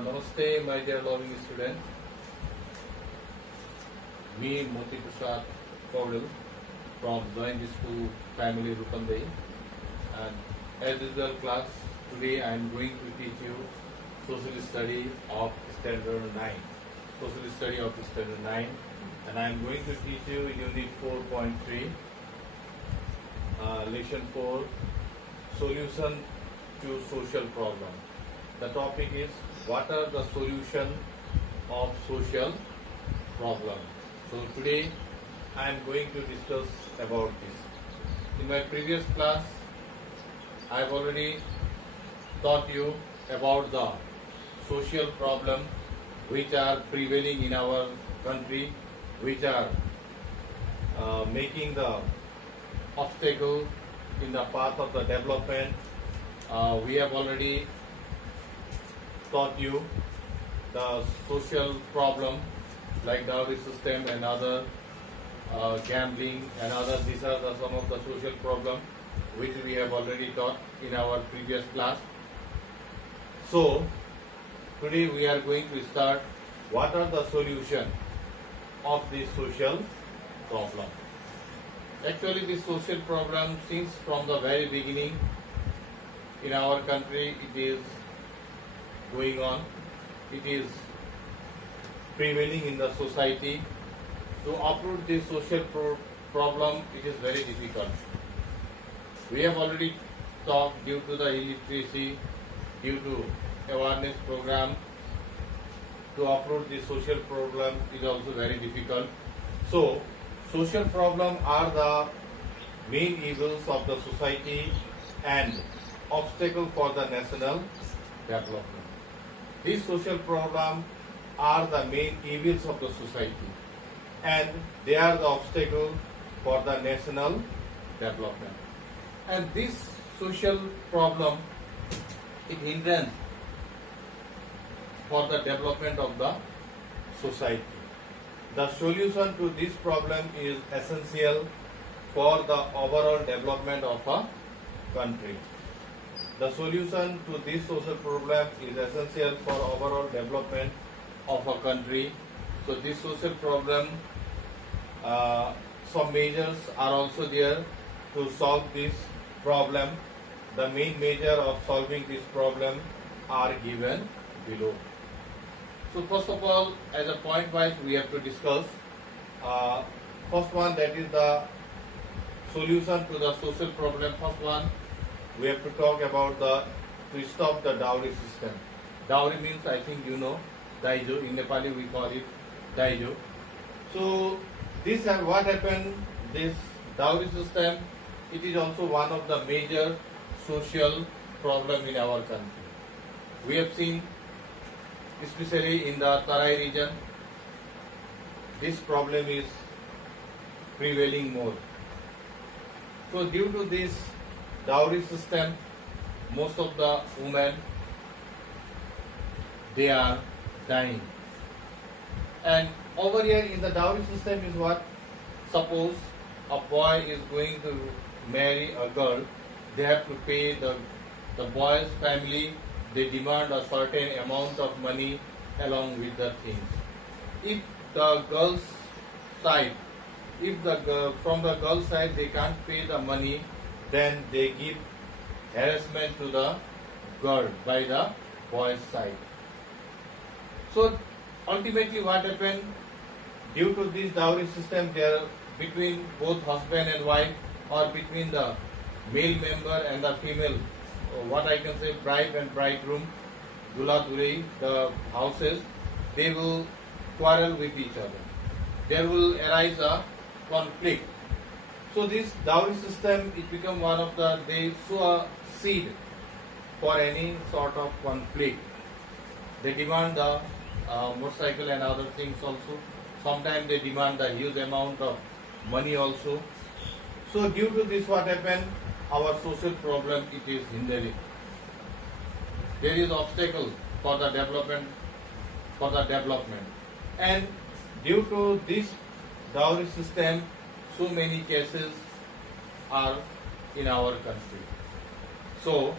Namaste, my dear loving students. Me, Moti Prasad Kaudal from Join School Family Rupandai. And as usual class, today I am going to teach you Social Study of Standard 9. Social Study of Standard 9. And I am going to teach you Unit 4.3, Lesson 4, Solution to Social Problem. The topic is what are the solution of social problem. So today I am going to discuss about this. In my previous class I have already taught you about the social problem which are prevailing in our country, which are making the obstacle in the path of the development. We have already taught you the social problem like dowry system and other gambling and other. These are some of the social problems which we have already taught in our previous class. So today we are going to start what are the solution of this social problem. Actually this social problem, since from the very beginning in our country it is going on, it is prevailing in the society. To uproot this social problem, it is very difficult. We have already talked due to the illiteracy, due to awareness program, to uproot this social problem is also very difficult. So, social problem are the main evils of the society and obstacle for the national development. These social problems are the main evils of the society and they are the obstacle for the national development. And this social problem, it hinders for the development of the society. The solution to this problem is essential for the overall development of a country. The solution to this social problem is essential for overall development of a country. So this social problem, some measures are also there to solve this problem. The main measure of solving this problem are given below. So first of all, as a point wise we have to discuss. First one, that is the solution to the social problem. First one, we have to talk about to stop the dowry system. Dowry means, I think you know, daijo. In Nepali we call it daijo. So this and what happened, this dowry system, it is also one of the major social problem in our country. We have seen, especially in the Tarai region, this problem is prevailing more. So due to this dowry system, most of the women, they are dying. And over here in the dowry system is what? Suppose a boy is going to marry a girl, they have to pay the boy's family, they demand a certain amount of money along with the things. If the girl's side, from the girl's side they can't pay the money, then they give harassment to the girl by the boy's side. So ultimately what happened, due to this dowry system, there between both husband and wife or between the male member and the female, what I can say, bride and bridegroom, dula dulai, the houses, they will quarrel with each other. There will arise a conflict. So this dowry system, it become one of the, they sow a seed for any sort of conflict. They demand the motorcycle and other things also. Sometimes they demand the huge amount of money also. So due to this what happened, our social problem, it is hindering. There is obstacle for the development, and due to this dowry system, so many cases are in our country. So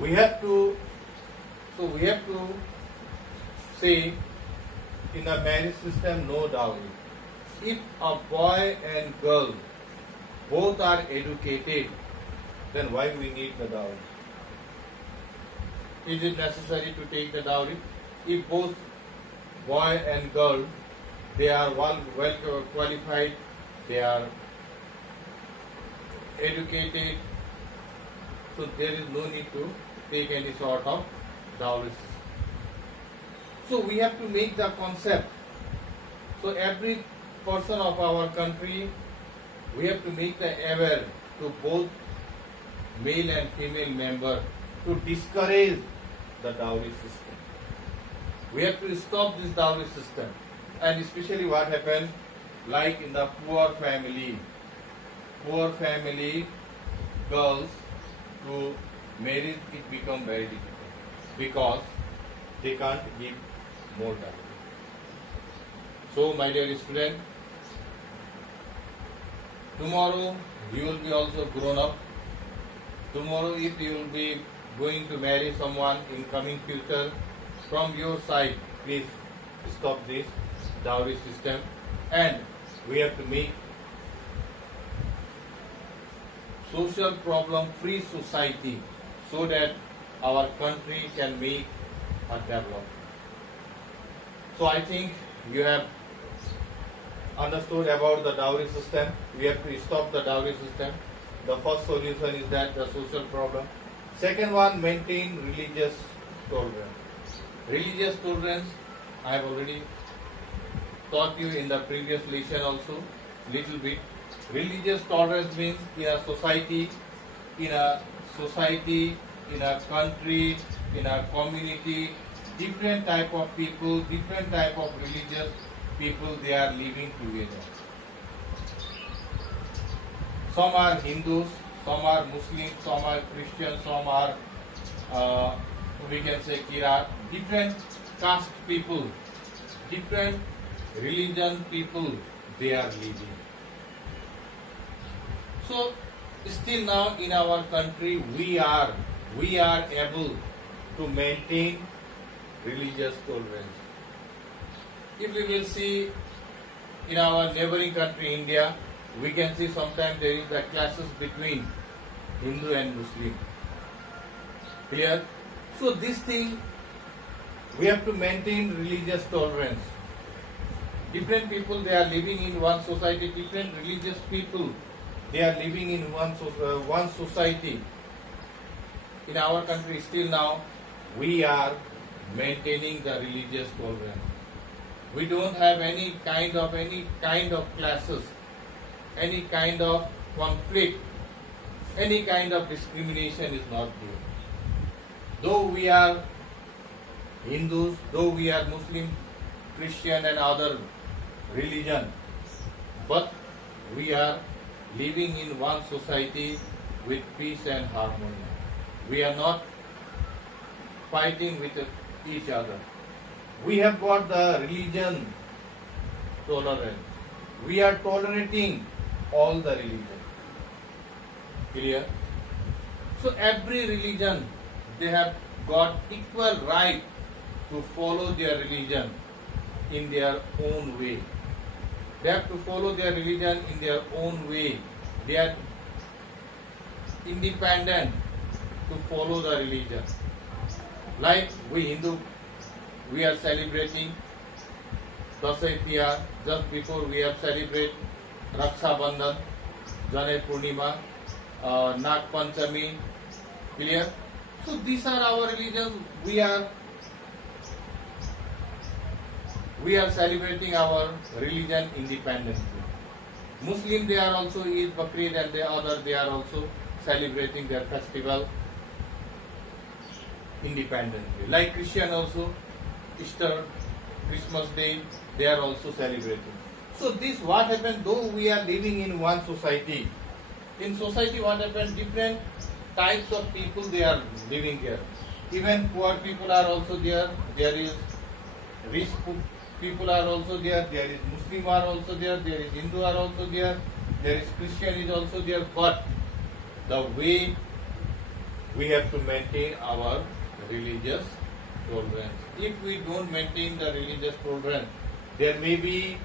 we have to say in a marriage system no dowry. If a boy and girl both are educated, then why we need the dowry? Is it necessary to take the dowry? If both boy and girl, they are well qualified, they are educated, so there is no need to take any sort of dowry system. So we have to make the concept. So every person of our country, we have to make the aware to both male and female member to discourage the dowry system. We have to stop this dowry system. And especially what happens, like in the poor family girls to marry, it become very difficult because they can't give more dowry. So my dear student, tomorrow you will be also grown up. Tomorrow if you will be going to marry someone in coming future, from your side, please stop this dowry system, and we have to make social problem free society so that our country can make a development. So I think you have understood about the dowry system. We have to stop the dowry system. The first solution is that the social problem. Second one, maintain religious tolerance. Religious tolerance, I have already taught you in the previous lesson also, little bit. Religious tolerance means in a society, in a country, in a community, different type of people, different type of religious people, they are living together. Some are Hindus, some are Muslims, some are Christians, some are we can say Kirat, different caste people, different religion people, they are living. So still now in our country we are able to maintain religious tolerance. If we will see in our neighboring country India, we can see sometimes there is the clashes between Hindu and Muslim. Clear? So this thing, we have to maintain religious tolerance. Different people, they are living in one society, different religious people, they are living in one society. In our country still now, we are maintaining the religious tolerance. We don't have any kind of classes, any kind of conflict, any kind of discrimination is not there. Though we are Hindus, though we are Muslim, Christian and other religion, but we are living in one society with peace and harmony. We are not fighting with each other. We have got the religion tolerance. We are tolerating all the religion. Clear? So every religion, they have got equal right to follow their religion in their own way. They have to follow their religion in their own way. They are independent to follow the religion. Like we Hindu, we are celebrating Dasai Tihar. Just before we have celebrate Raksha Bandhan, Janai Purnima, Nag Panchami. Clear? So these are our religions. We are celebrating our religion independently. Muslim, they are also Eid, Bakrid and the other, they are also celebrating their festival independently. Like Christian also, Easter, Christmas Day, they are also celebrating. So this what happened, though we are living in one society, in society what happened, different types of people they are living here. Even poor people are also there, there is rich people are also there is Muslim are also there is Hindu are also there is Christian is also there, but the way we have to maintain our religious tolerance. If we don't maintain the religious tolerance, there may be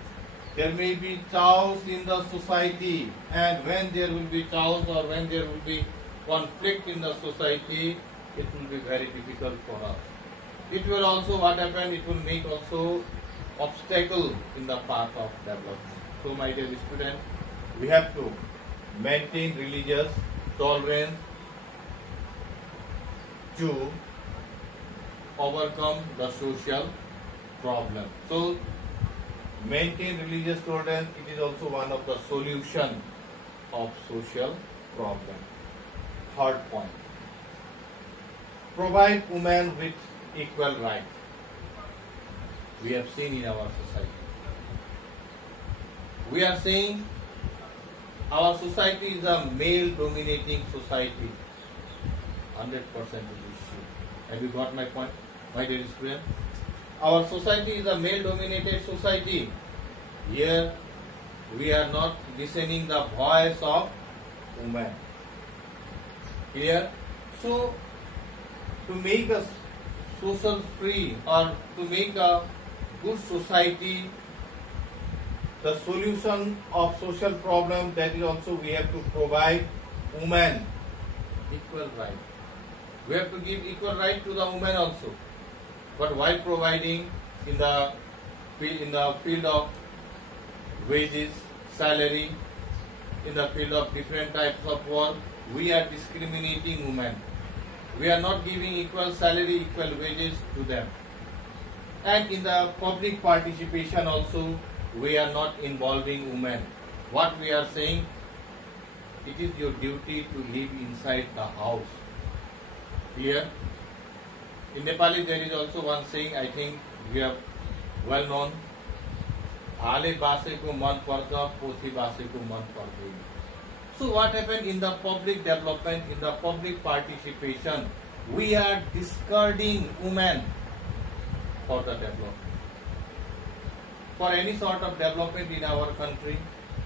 chaos in the society, and when there will be chaos or when there will be conflict in the society, it will be very difficult for us. It will also what happen, it will make also obstacle in the path of development. So my dear student, we have to maintain religious tolerance to overcome the social problem. So maintain religious tolerance, it is also one of the solution of social problem. Third point, provide women with equal right. We have seen in our society. We are saying our society is a male dominating society. 100% is true. Have you got my point, my dear student? Our society is a male dominated society. Here we are not listening the voice of women. Clear? So to make us social free or to make a good society, the solution of social problem, that is also we have to provide women equal right. We have to give equal right to the women also. But while providing in the field of wages, salary, in the field of different types of work, we are discriminating women. We are not giving equal salary, equal wages to them. And in the public participation also, we are not involving women. What we are saying, it is your duty to live inside the house. Clear? In Nepali there is also one saying, I think we are well known, Hale baseko man parcha, pothi baseko man parcha. So what happened in the public development, in the public participation, we are discarding women for the development. For any sort of development in our country,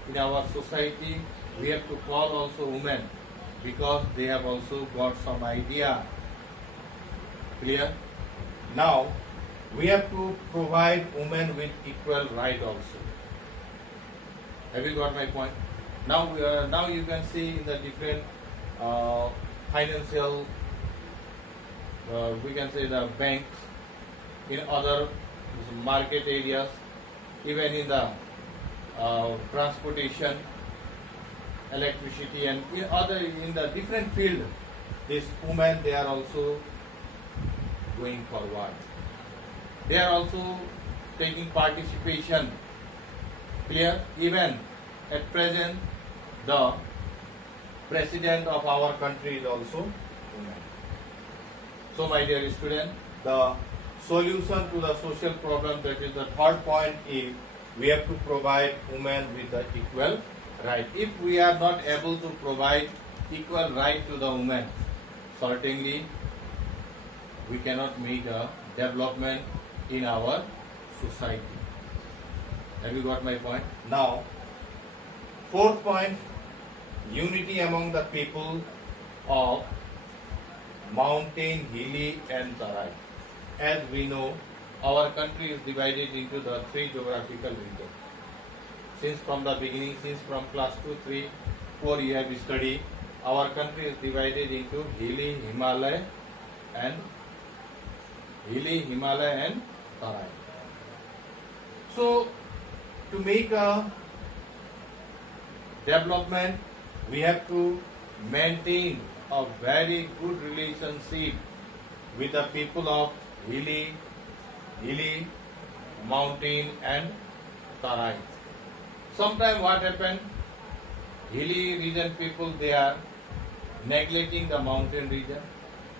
in our society, we have to call also women because they have also got some idea. Clear? Now, we have to provide women with equal right also. Have you got my point? Now you can see in the different financial, we can say the banks, in other market areas, even in the transportation, electricity, and in the different field, these women, they are also going forward. They are also taking participation. Clear? Even at present, the president of our country is also women. So my dear student, the solution to the social problem, that is the third point, is we have to provide women with the equal right. If we are not able to provide equal right to the women, certainly we cannot make a development in our society. Have you got my point? Now, fourth point, unity among the people of mountain, hilly and Tarai. As we know, our country is divided into the three geographical regions. Since from the beginning, since from class 2, 3, 4 you have studied, our country is divided into hilly, Himalaya and Tarai. So, to make a development, we have to maintain a very good relationship with the people of hilly, mountain and Tarai. Sometimes what happen, hilly region people, they are neglecting the mountain region.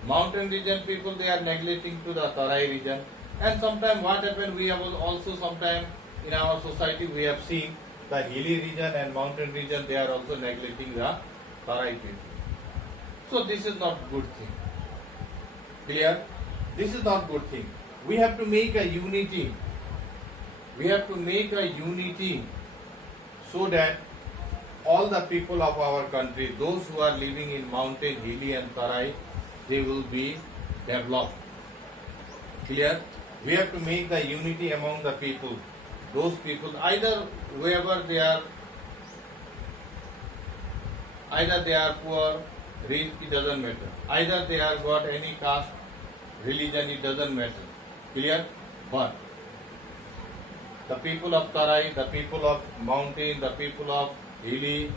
Mountain region people, they are neglecting to the Tarai region. And sometimes what happen, we have also sometimes in our society we have seen the hilly region and mountain region, they are also neglecting the Tarai people. So this is not good thing. Clear? This is not good thing. We have to make a unity. We have to make a unity so that all the people of our country, those who are living in mountain, hilly and Tarai, they will be developed. Clear? We have to make the unity among the people. Those people, either wherever they are, either they are poor, rich, it doesn't matter. Either they have got any caste, religion, it doesn't matter. Clear? But the people of Tarai, the people of mountain, the people of hilly,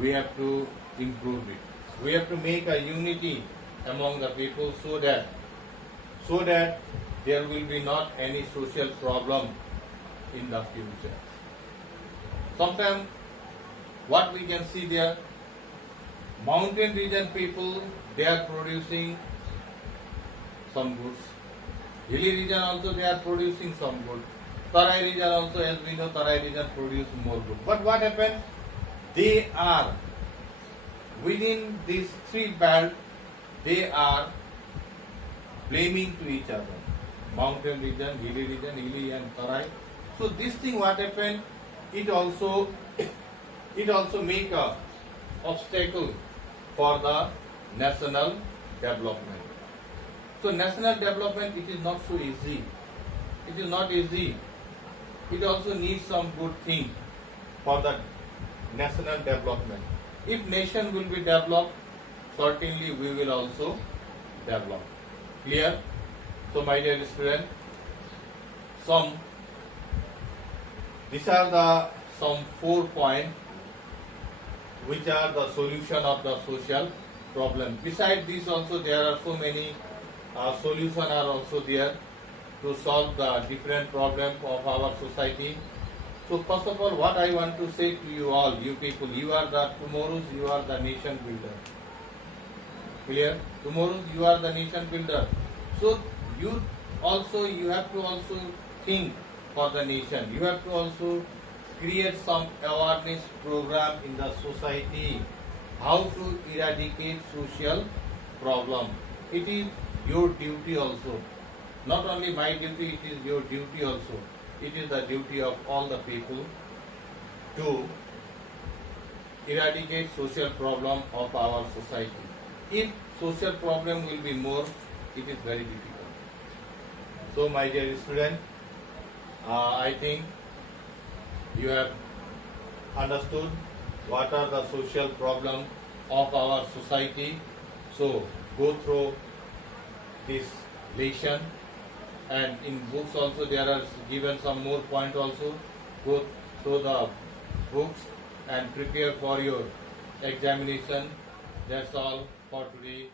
we have to improve it. We have to make a unity among the people so that there will be not any social problem in the future. Sometimes what we can see there, mountain region people, they are producing some goods. Hilly region also they are producing some good. Tarai region also, as we know, Tarai region produce more good. But what happened? They are within these three belt, they are blaming to each other. Mountain region, hilly and Tarai. So this thing what happened, it also make a obstacle for the national development. So national development, it is not so easy. It is not easy. It also needs some good thing for the national development. If nation will be developed, certainly we will also develop. Clear? So my dear student, these are some 4 points which are the solution of the social problem. Besides this also there are so many solutions are also there to solve the different problems of our society. So first of all, what I want to say to you all, you people, you are the tomorrow's, you are the nation builder. Clear? Tomorrow you are the nation builder. So you have to also think for the nation. You have to also create some awareness program in the society, how to eradicate social problem. It is your duty also. Not only my duty, it is your duty also. It is the duty of all the people to eradicate social problem of our society. If social problem will be more, it is very difficult. So my dear student, I think you have understood what are the social problems of our society. So go through this lesson, and in books also there are given some more point also. Go through the books and prepare for your examination. That's all for today.